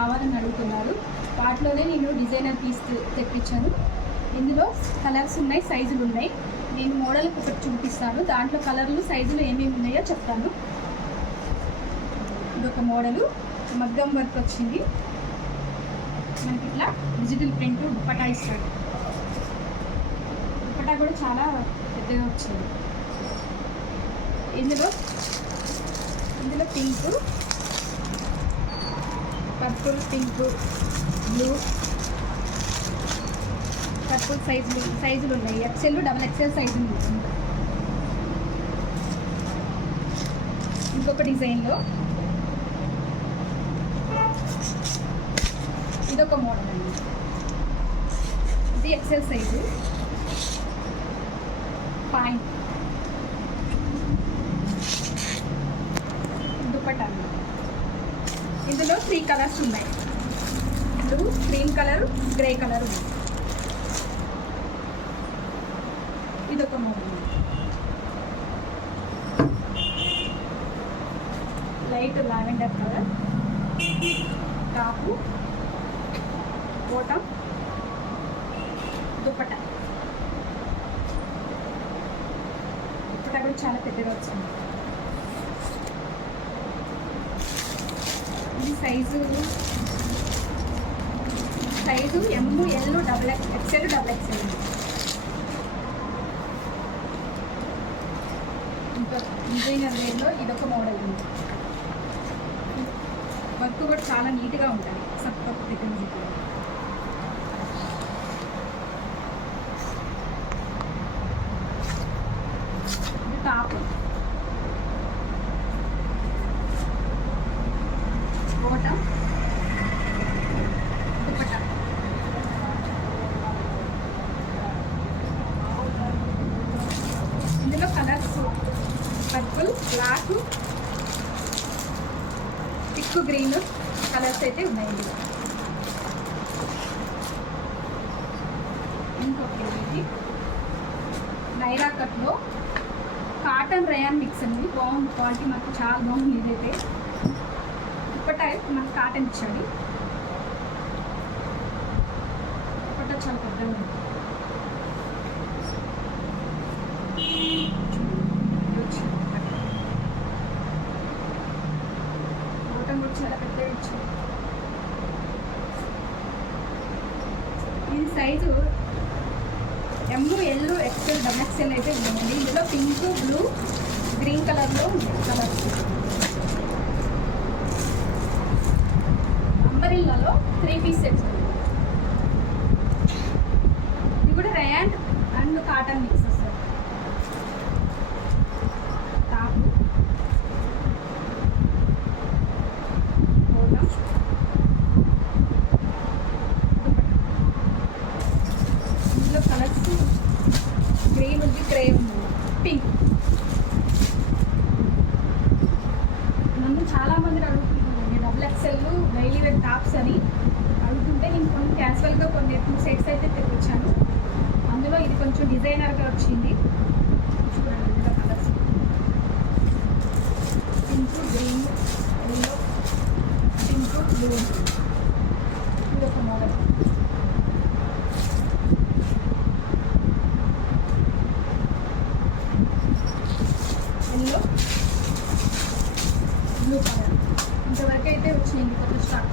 కావాలని అడుగుతున్నారు. వాటిలోనే నేను డిజైనర్ పీస్ తెప్పించాను. ఇందులో కలర్స్ ఉన్నాయి, సైజులు ఉన్నాయి. నేను మోడల్కి ఒకటి చూపిస్తాను. దాంట్లో కలర్లు సైజులు ఏమేమి ఉన్నాయో చెప్తాను. ఇదొక మోడలు, మగ్గం వర్క్ వచ్చింది. మనకి ఇట్లా డిజిటల్ ప్రింట్ దుపట్టా ఇస్తాడు. దుపట్టా కూడా చాలా పెద్దగా వచ్చింది. ఇందులో pink, purple, pink, blue, purple సైజులు ఉన్నాయి. ఎక్సెల్, డబల్ ఎక్సెల్ సైజులు ఉన్నాయి. ఇంకొక డిజైన్లో ఇదొక మోడల్ అండి. ఇది ఎక్సెల్ సైజు, పాయింట్ దుపట్టా. ఇందులో 3 కలర్స్ ఉన్నాయి. Blue, green colour, grey colour ఉంది. ఇదొక model, light lavender colour, top, bottom, dupatta. Dupatta కూడా చాలా పెద్దగా వచ్చింది. ఇది size M, L, double XL, double XL. ఇంకా డిజైనర్ వేర్లో ఇదొక మోడల్ ఉంది. వర్క్ కూడా చాలా నీట్గా ఉంటుంది. Support technology. ఇది టాప్, బాటమ్, దుపట్టా. ఇందులో colours purple, black, thick green colours అయితే ఉన్నాయి. ఇంకొకటి నైరా కట్లో కాటన్ రయాన్ మిక్స్ అండి. బాగుంది, క్వాలిటీ మాకు చాలా బాగుంది. ఇదైతే దుపట్టా మనకు కాటన్ ఇచ్చాడు. దుపట్టా చాలా పెద్దగా ఉంది. బాటమ్ కూడా చాలా పెద్దగా ఇచ్చాడు. ఇది size M, L, XL, double XL అయితే ఉందండి. ఇందులో పింక్, బ్లూ, గ్రీన్ కలర్లో ఉంటాయి కలర్స్. అంబరిల్లాలో 3 పీస్ సెట్స్ ఉంది. ఇది కూడా రయాన్ అండ్ కాటన్ మిక్స్ వస్తుంది. టాప్, బాటమ్, ఇందులో కలర్స్ గ్రీన్ ఉంది, గ్రే ఉంది, పింక్. నన్ను చాలామంది అడుగుతున్నాను double XL daily wear tops అని అడుగుతుంటే నేను కొన్ని క్యాజువల్గా కొన్ని 2 సెట్స్ అయితే తెప్పించాను. అందులో ఇది కొంచెం డిజైనర్గా వచ్చింది. చూడండి, ఇందులో colours pink, green, yellow, pink, blue. ఇది ఒక మోడల్. Yellow, blue colour. ఇంతవరకు అయితే వచ్చినాయి కొత్త స్టాక్.